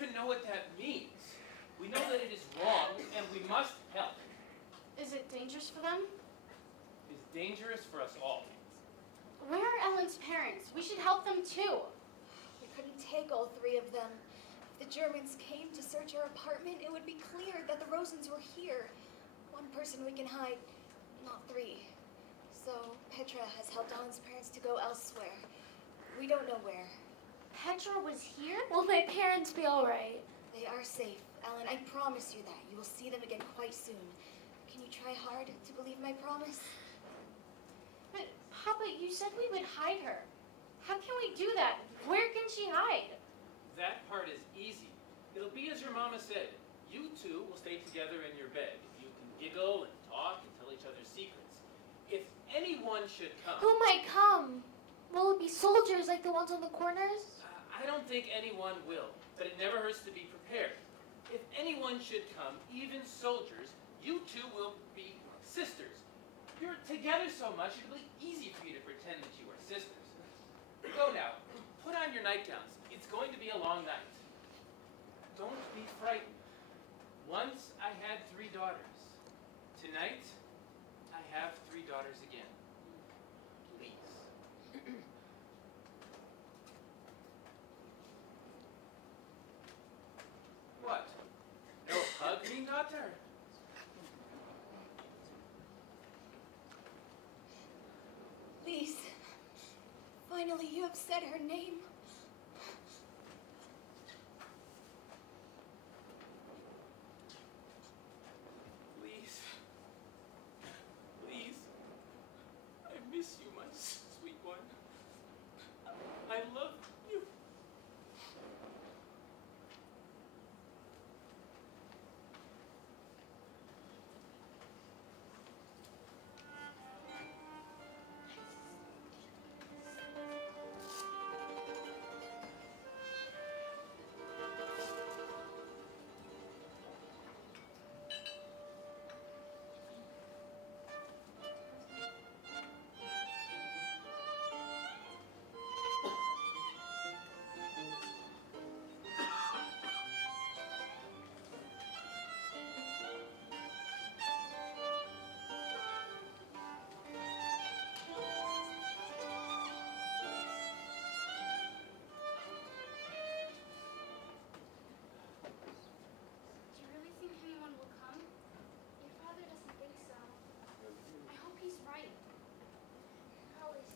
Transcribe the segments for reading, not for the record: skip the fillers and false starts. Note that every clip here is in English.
even know what that means. We know that it is wrong, and we must help. Is it dangerous for them? It is dangerous for us all. Where are Ellen's parents? We should help them too. We couldn't take all three of them. If the Germans came to search our apartment, it would be clear that the Rosens were here. One person we can hide, not three. So Petra has helped Ellen's parents to go elsewhere. We don't know where. Petra was here? Will my parents be all right? They are safe, Ellen. I promise you that. You will see them again quite soon. Can you try hard to believe my promise? But, Papa, you said we would hide her. How can we do that? Where can she hide? That part is easy. It'll be as your mama said. You two will stay together in your bed. You can giggle and talk and tell each other secrets. If anyone should come... Who might come? Will it be soldiers like the ones on the corners? I don't think anyone will, but it never hurts to be prepared. If anyone should come, even soldiers, you two will be sisters. You're together so much, it'll be easy for you to pretend that you are sisters. Go now, put on your nightgowns. It's going to be a long night. Don't be frightened. Once I had 3 daughters. Tonight, I have 3 daughters again. Please. What? No hug me, daughter? Lise, finally you have said her name. Please. Please. I miss you, my sweet one. I love you.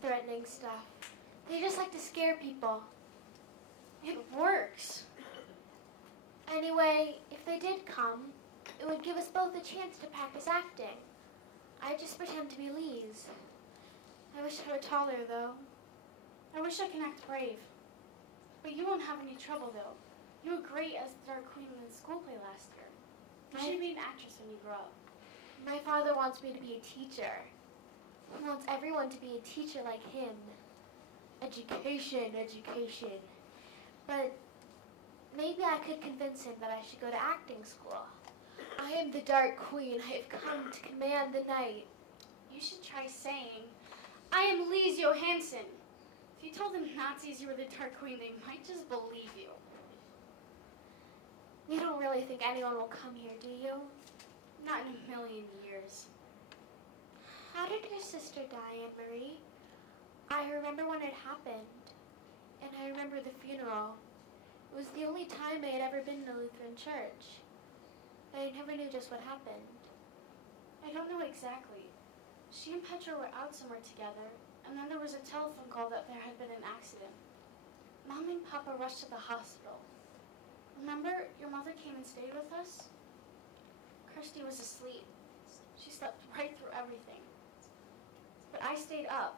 Threatening stuff. They just like to scare people. It works. Anyway, if they did come, it would give us both a chance to practice acting. I'd just pretend to be Lise. I wish I were taller, though. I wish I can act brave. But you won't have any trouble, though. You were great as the Dark Queen in the school play last year. You should be an actress when you grow up. My father wants me to be a teacher. He wants everyone to be a teacher like him. Education, education. But maybe I could convince him that I should go to acting school. I am the Dark Queen. I have come to command the night. You should try saying, I am Lise Johansson. If you told the Nazis you were the Dark Queen, they might just believe you. You don't really think anyone will come here, do you? Not in a million years. How did your sister die, Anne-Marie? I remember when it happened, and I remember the funeral. It was the only time I had ever been in a Lutheran church. I never knew just what happened. I don't know exactly. She and Petra were out somewhere together, and then there was a telephone call that there had been an accident. Mom and Papa rushed to the hospital. Remember, your mother came and stayed with us? Kirsty was asleep. She slept right through everything. But I stayed up,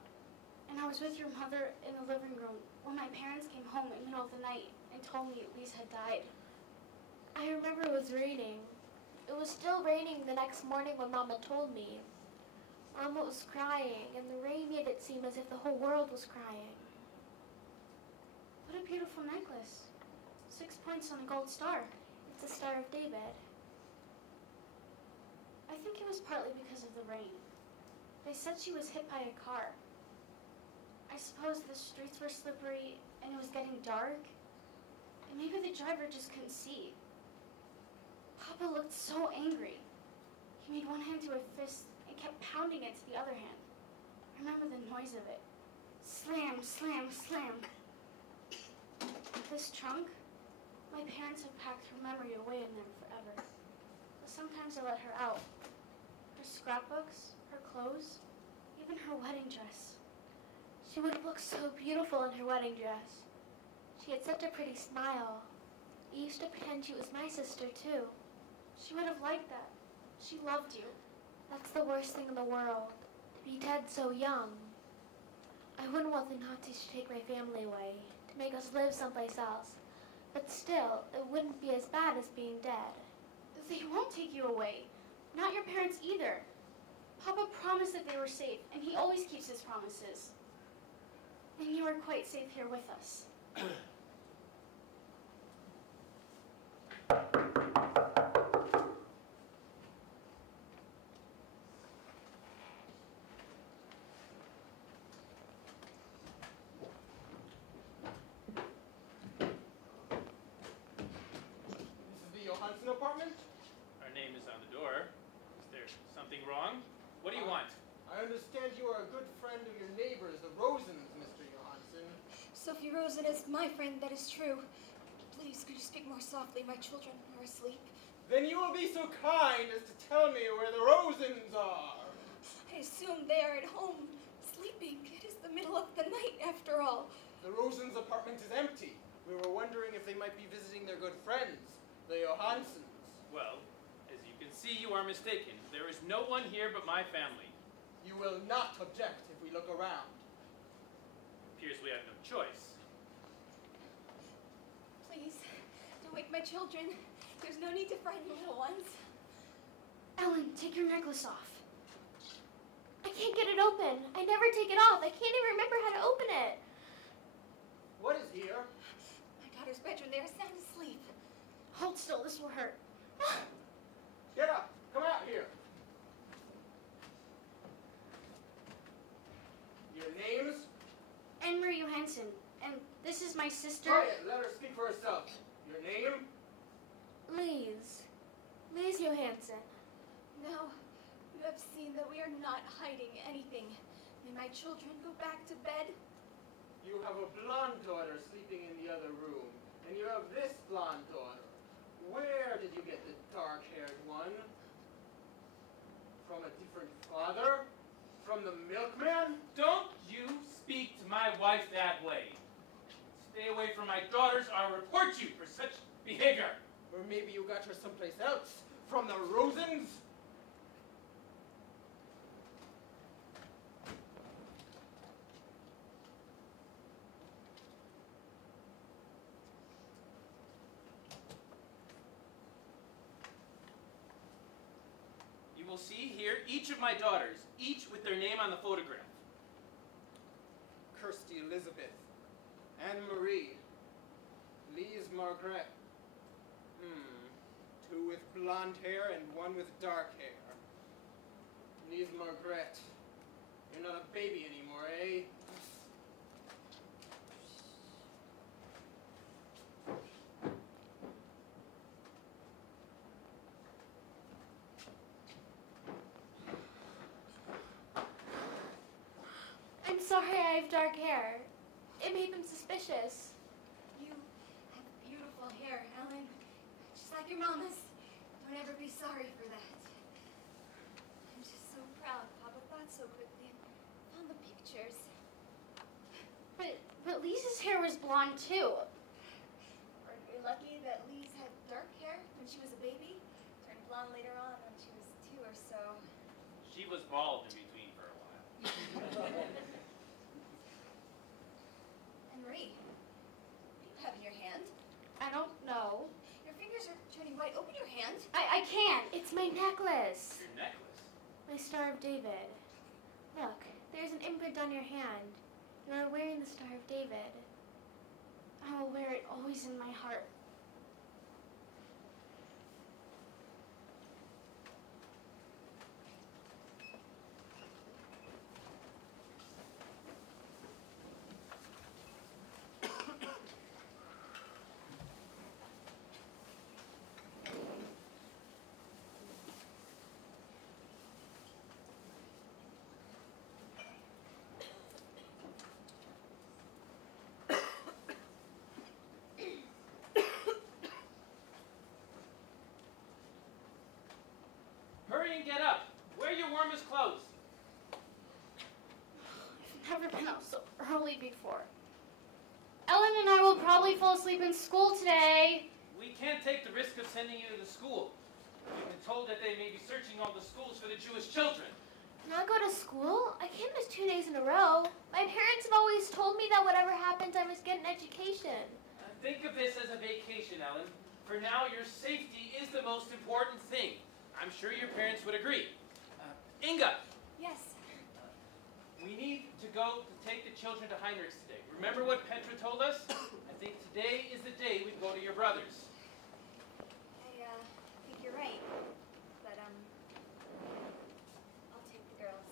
and I was with your mother in the living room when my parents came home in the middle of the night and told me Lise had died. I remember it was raining. It was still raining the next morning when Mama told me. Mama was crying, and the rain made it seem as if the whole world was crying. What a beautiful necklace. 6 points on a gold star. It's the Star of David. I think it was partly because of the rain. They said she was hit by a car. I suppose the streets were slippery and it was getting dark. And maybe the driver just couldn't see. Papa looked so angry. He made one hand to a fist and kept pounding it to the other hand. I remember the noise of it. Slam, slam, slam. This trunk, my parents have packed her memory away in there forever. But sometimes I let her out. Her scrapbooks, her clothes, even her wedding dress. She would look so beautiful in her wedding dress. She had such a pretty smile. I used to pretend she was my sister, too. She would have liked that. She loved you. That's the worst thing in the world, to be dead so young. I wouldn't want the Nazis to take my family away, to make us live someplace else. But still, it wouldn't be as bad as being dead. They won't take you away. Not your parents either. Papa promised that they were safe, and he always keeps his promises. And you are quite safe here with us. Apartment? Our name is on the door. Is there something wrong? What do you want? I understand you are a good friend of your neighbors, the Rosens, Mr. Johansson. Sophie Rosen is my friend, that is true. Please, could you speak more softly? My children are asleep. Then you will be so kind as to tell me where the Rosens are. I assume they are at home, sleeping. It is the middle of the night, after all. The Rosens' apartment is empty. We were wondering if they might be visiting their good friends, the Johanssons. Well, as you can see, you are mistaken. There is no one here but my family. You will not object if we look around. Appears we have no choice. Please, don't wake my children. There's no need to frighten the little ones. Ellen, take your necklace off. I can't get it open. I never take it off. I can't even remember how to open it. What is here? My daughter's bedroom. They are sound asleep. Hold still, this will hurt. Get up. Come out here. Your names? Anne-Marie Johansson, and this is my sister. Quiet. Let her speak for herself. Your name? Lise. Lise Johansson. Now, you have seen that we are not hiding anything. May my children go back to bed? You have a blonde daughter sleeping in the other room, and you have this blonde daughter. Where did you get the dark-haired one? From a different father? From the milkman? Don't you speak to my wife that way. Stay away from my daughters, or I'll report you for such behavior. Or maybe you got her someplace else? From the Rosens? You will see here each of my daughters, each with their name on the photograph. Kirsty Elizabeth, Anne-Marie, Lise Margaret. Two with blonde hair and one with dark hair. Lise Margaret, you're not a baby anymore, eh? I'm sorry I have dark hair. It made them suspicious. You have beautiful hair, Ellen. Just like your mama's. Don't ever be sorry for that. I'm just so proud Papa thought so quickly and found the pictures. But Lisa's hair was blonde too. Aren't we lucky that Lise had dark hair when she was a baby? Turned blonde later on when she was 2 or so. She was bald in between for a while. Marie, what do you have in your hand? I don't know. Your fingers are turning white. Open your hand. I can't. It's my necklace. Your necklace? My Star of David. Look, there's an imprint on your hand. You are wearing the Star of David. I will wear it always in my heart. get up. Wear your warmest clothes. I've never been up so early before. Ellen and I will probably fall asleep in school today. We can't take the risk of sending you to the school. We've been told that they may be searching all the schools for the Jewish children. Not go to school? I can't miss 2 days in a row. My parents have always told me that whatever happens, I must get an education. Think of this as a vacation, Ellen. For now, your safety is the most important thing. I'm sure your parents would agree. Inga! Yes. We need to go to take the children to Heinrich's today. Remember what Petra told us? I think today is the day we go to your brother's. I think you're right. But, I'll take the girls.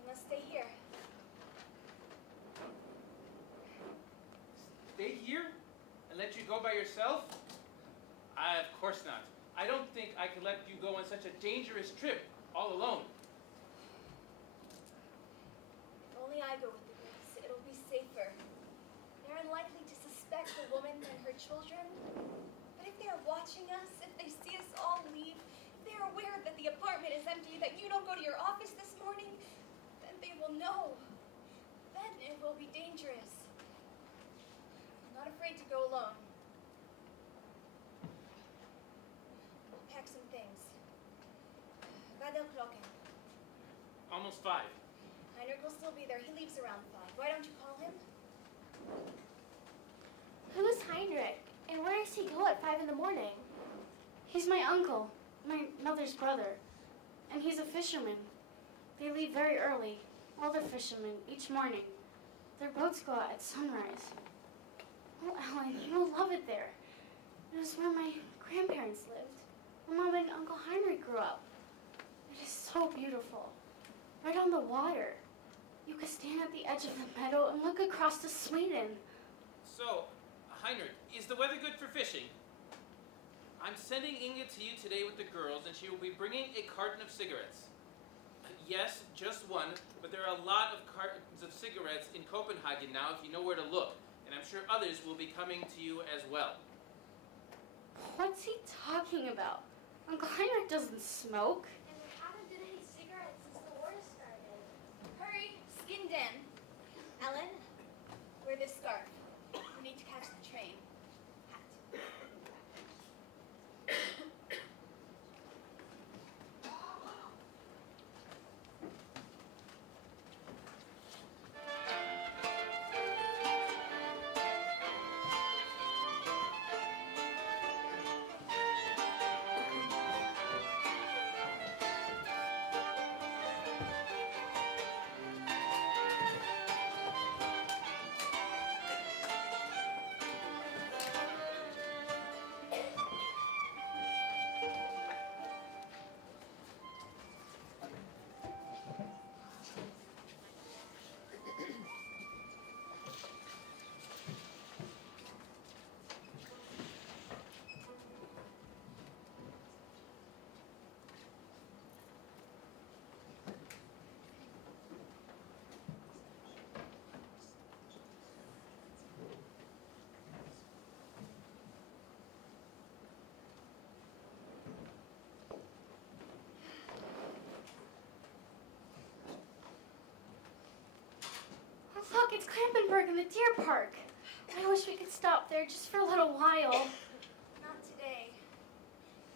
You must stay here. Stay here? And let you go by yourself? Of course not. I don't think I can let you go on such a dangerous trip all alone. If only I go with the girls, it'll be safer. They're unlikely to suspect the woman and her children. But if they're watching us, if they see us all leave, if they're aware that the apartment is empty, that you don't go to your office this morning, then they will know. Then it will be dangerous. I'm not afraid to go alone. I'll pack some things. Vadel Klokken. Almost 5. Heinrich will still be there. He leaves around 5. Why don't you call him? Who is Heinrich? And where does he go at 5 in the morning? He's my uncle, my mother's brother, and he's a fisherman. They leave very early, all the fishermen, each morning. Their boats go out at sunrise. Oh, Ellen, you will love it there. It was where my grandparents lived, where Mom and Uncle Heinrich grew up. It is so beautiful. Right on the water. You could stand at the edge of the meadow and look across to Sweden. So, Heinrich, is the weather good for fishing? I'm sending Inga to you today with the girls, and she will be bringing a carton of cigarettes. Yes, just one, but there are a lot of cartons of cigarettes in Copenhagen now if you know where to look. And I'm sure others will be coming to you as well. What's he talking about? Uncle Heinrich doesn't smoke. And they haven't been any cigarettes since the war started. Hurry, skin den. Ellen, wear this scarf. We need to catch the train. Hat. Look, it's Klampenberg in the deer park. I wish we could stop there just for a little while. Not today.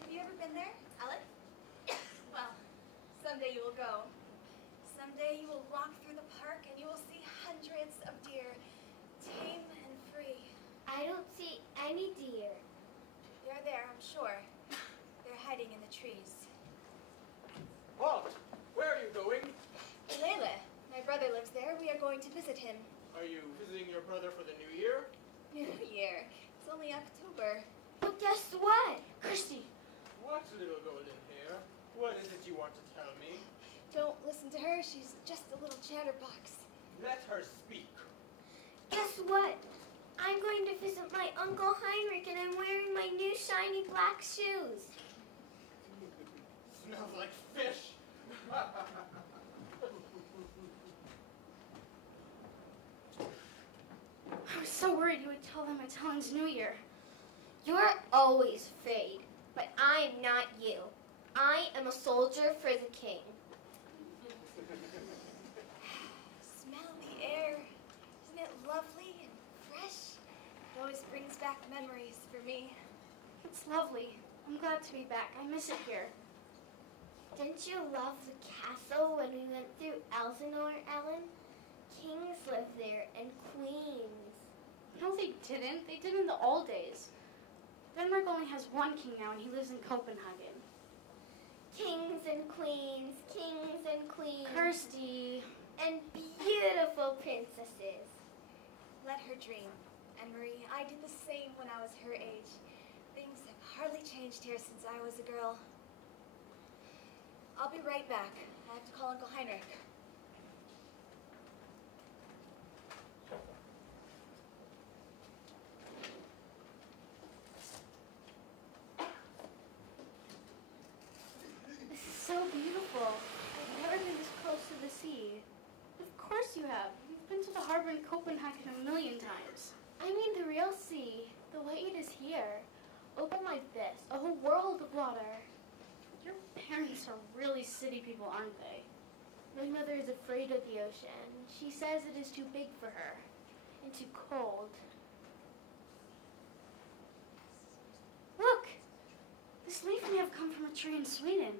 Have you ever been there, Ellen? Well, someday you will go. Someday you will walk through the park and you will see hundreds of deer, tame and free. I don't see any deer. They're there, I'm sure. They're hiding in the trees. Halt! Where are you going? Lele, my brother lives there. We are going to visit him. Are you visiting your brother for the New Year? New Year. It's only October. But guess what? Kirsty, What, little golden hair? What is it you want to tell me? Don't listen to her. She's just a little chatterbox. Let her speak. Guess what? I'm going to visit my Uncle Heinrich and I'm wearing my new shiny black shoes. Smells like fish. I was so worried you would tell them it's Helen's New Year. You're always afraid, but I'm not you. I am a soldier for the king. Smell the air. Isn't it lovely and fresh? It always brings back memories for me. It's lovely. I'm glad to be back. I miss it here. Didn't you love the castle when we went through Elsinore, Ellen? Kings live there and queens. No, they didn't. They did in the old days. Denmark only has one king now, and he lives in Copenhagen. Kings and queens, kings and queens. Kirsty. And beautiful princesses. Let her dream. And Marie, I did the same when I was her age. Things have hardly changed here since I was a girl. I'll be right back. I have to call Uncle Heinrich. This is so beautiful. I've never been this close to the sea. Of course you have. You've been to the harbor in Copenhagen a million times. I mean the real sea. The way it is here. Open like this. A whole world of water. Your parents are really city people, aren't they? My mother is afraid of the ocean. She says it is too big for her. And too cold. Look! This leaf may have come from a tree in Sweden.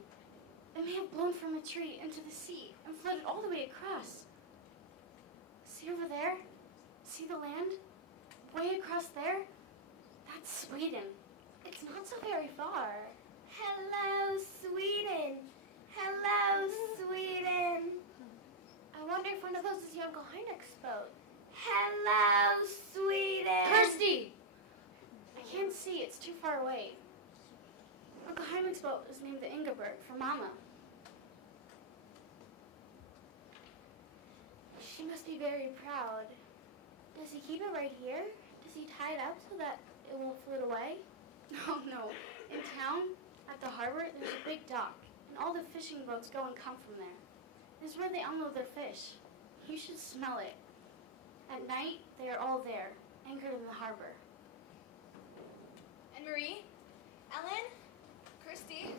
It may have blown from a tree into the sea and floated all the way across. See over there? See the land? Way across there? That's Sweden. It's not so very far. Hello, Sweden. Hello, Sweden. I wonder if one of those is the Uncle Heinrich's boat. Hello, Sweden. Kirsty! I can't see. It's too far away. Uncle Heinrich's boat is named the Ingeborg for Mama. She must be very proud. Does he keep it right here? Does he tie it up so that it won't float away? Oh, no. In town, at the harbor, there's a big dock, and all the fishing boats go and come from there. It's where they unload their fish. You should smell it. At night, they are all there, anchored in the harbor. And Marie? Ellen? Kirsty?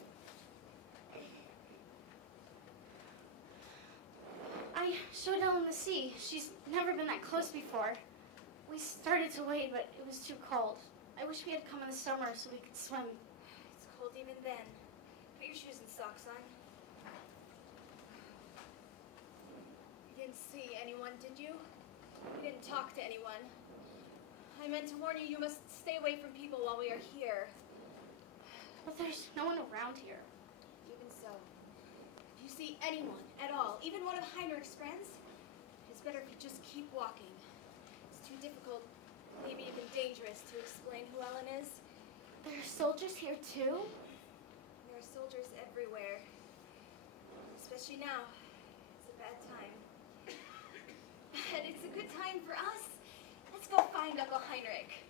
I showed Ellen the sea. She's never been that close before. We started to wade, but it was too cold. I wish we had come in the summer so we could swim. It's cold even then. Put your shoes and socks on. You didn't see anyone, did you? You didn't talk to anyone. I meant to warn you, you must stay away from people while we are here. But there's no one around here. Even so, if you see anyone at all, even one of Heinrich's friends, it's better if you just keep walking. It's too difficult, maybe even dangerous, to explain who Ellen is. There are soldiers here too? There are soldiers everywhere. Especially now. It's a bad time. But it's a good time for us. Let's go find Uncle Heinrich.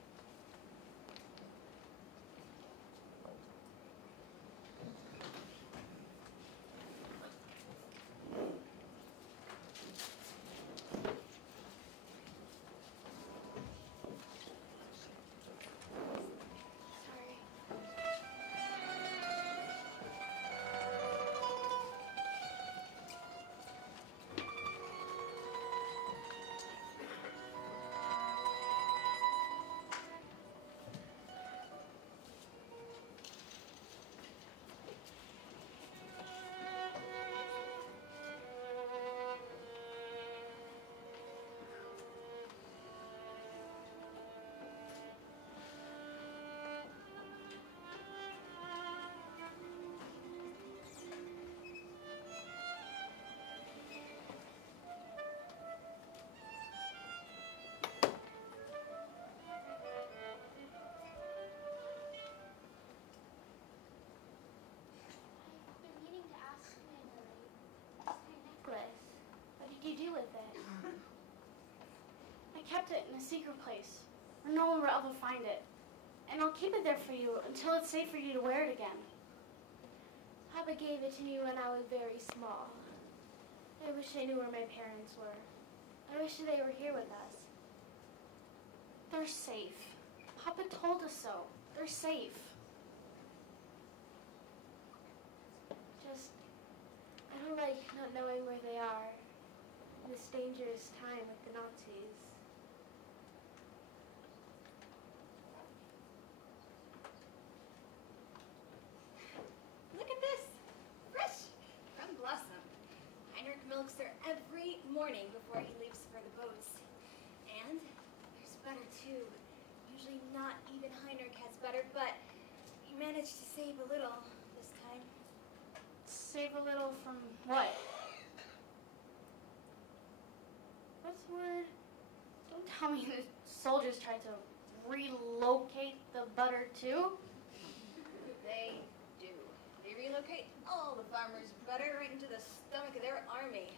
you do with it? I kept it in a secret place where no one will ever find it. And I'll keep it there for you until it's safe for you to wear it again. Papa gave it to me when I was very small. I wish I knew where my parents were. I wish they were here with us. They're safe. Papa told us so. They're safe. don't like not knowing where they are in this dangerous time with the Nazis. Look at this! Fresh from Blossom. Heinrich milks her every morning before he leaves for the boats. And there's butter too. Usually not even Heinrich has butter, but he managed to save a little this time. Save a little from what? What's the word? Don't tell me the soldiers tried to relocate the butter too? They do. They relocate all the farmers' butter right into the stomach of their army.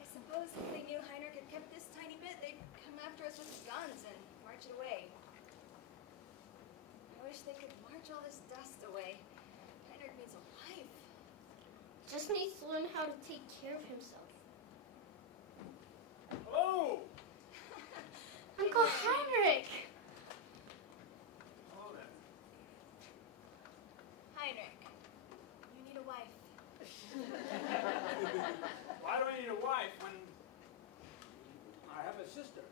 I suppose if they knew Heinrich had kept this tiny bit, they'd come after us with guns and march it away. I wish they could march all this dust away. Heinrich needs a wife. Just needs to learn how to take care of himself. Hello! Uncle Heinrich! Hello there. Heinrich, you need a wife. Why do I need a wife when I have a sister?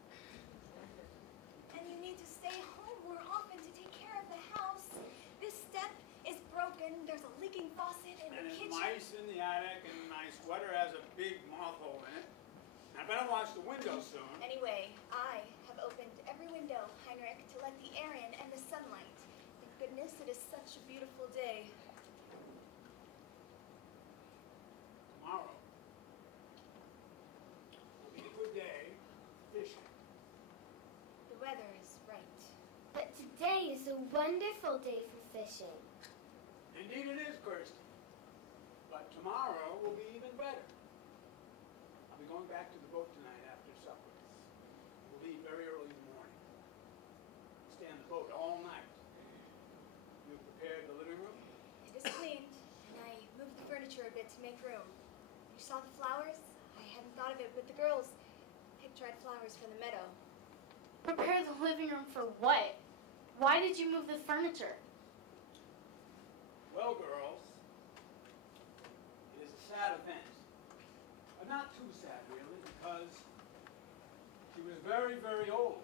And you need to stay home more often to take care of the house. This step is broken. There's a leaking faucet in And the there's kitchen. mice in the attic, and my sweater has a big moth hole in it. I better wash the window soon. Anyway, I have opened every window, Heinrich, to let the air in and the sunlight. Thank goodness it is such a beautiful day. Tomorrow will be a good day fishing. The weather is right. But today is a wonderful day for fishing. Indeed it is, Kirsty. But tomorrow will be even better. I'll be going back to the boat tonight after supper. We'll leave very early in the morning. Stay on the boat all night. You prepared the living room? It is cleaned, and I moved the furniture a bit to make room. You saw the flowers? I hadn't thought of it, but the girls picked dried flowers from the meadow. Prepare the living room for what? Why did you move the furniture? Well, girls, it is a sad event. But not too sad, really, because she was very, very old.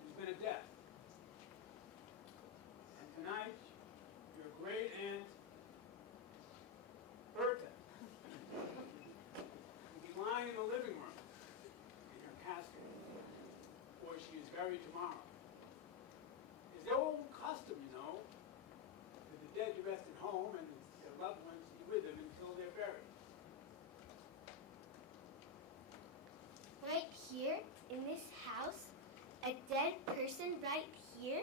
There's been a death. And tonight, your great aunt, Bertha, will be lying in the living room in her casket, where she is buried tomorrow. It's the old custom, you know, for the dead to rest at home and their loved ones be with them until they're buried. Right here, in this house, a dead person right here?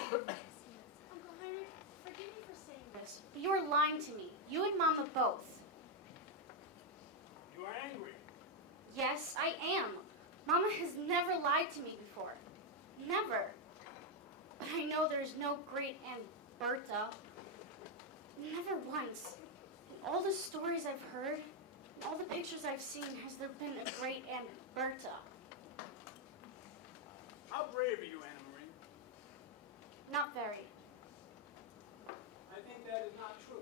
Uncle Heinrich, forgive me for saying this, but you are lying to me. You and Mama both. You are angry. Yes, I am. Mama has never lied to me before. Never. But I know there's no great Aunt Bertha. Never once. In all the stories I've heard, in all the pictures I've seen, has there been a great Aunt Bertha. How brave are you, Anna Marie? Not very. I think that is not true.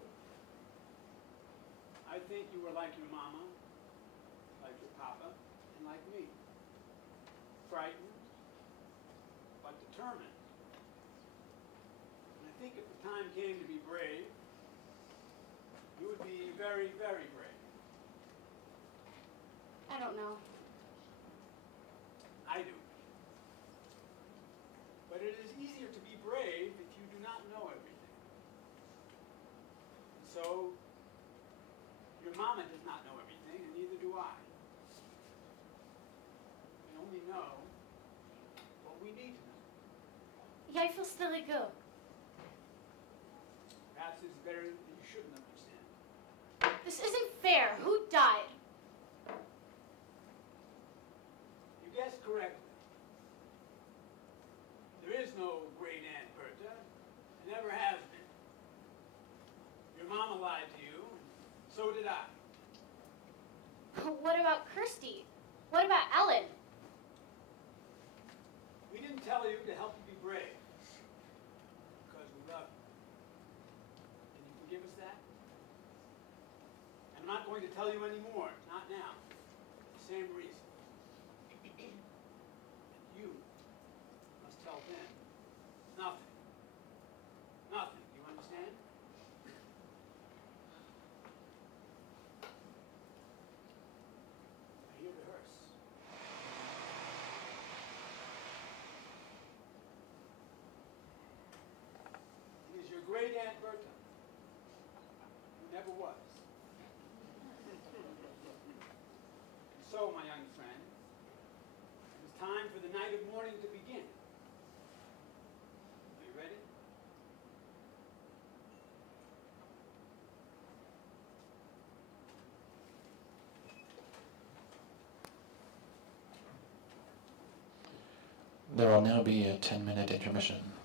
I think you were like your mama, like your papa, and like me. Frightened, but determined. And I think if the time came to be brave, you would be very, very brave. I don't know. I do. But it is easier to be brave if you do not know everything. So, your mama does not know everything, and neither do I. We only know what we need to know. Jeg forstår ikke. Perhaps it's better that you shouldn't understand. This isn't fair. Who died? You guessed correctly. did I. What about Kirsty? What about Ellen? We didn't tell you to help you be brave. Because we love you. Can you forgive us that? And I'm not going to tell you anymore. Not now. For the same reason. And you must tell them nothing. Nothing. You understand? I hear the hearse. It is your great Aunt Bertha, who never was. And so, my young friend, it is time for the night of mourning to begin. Are you ready? There will now be a 10-minute intermission.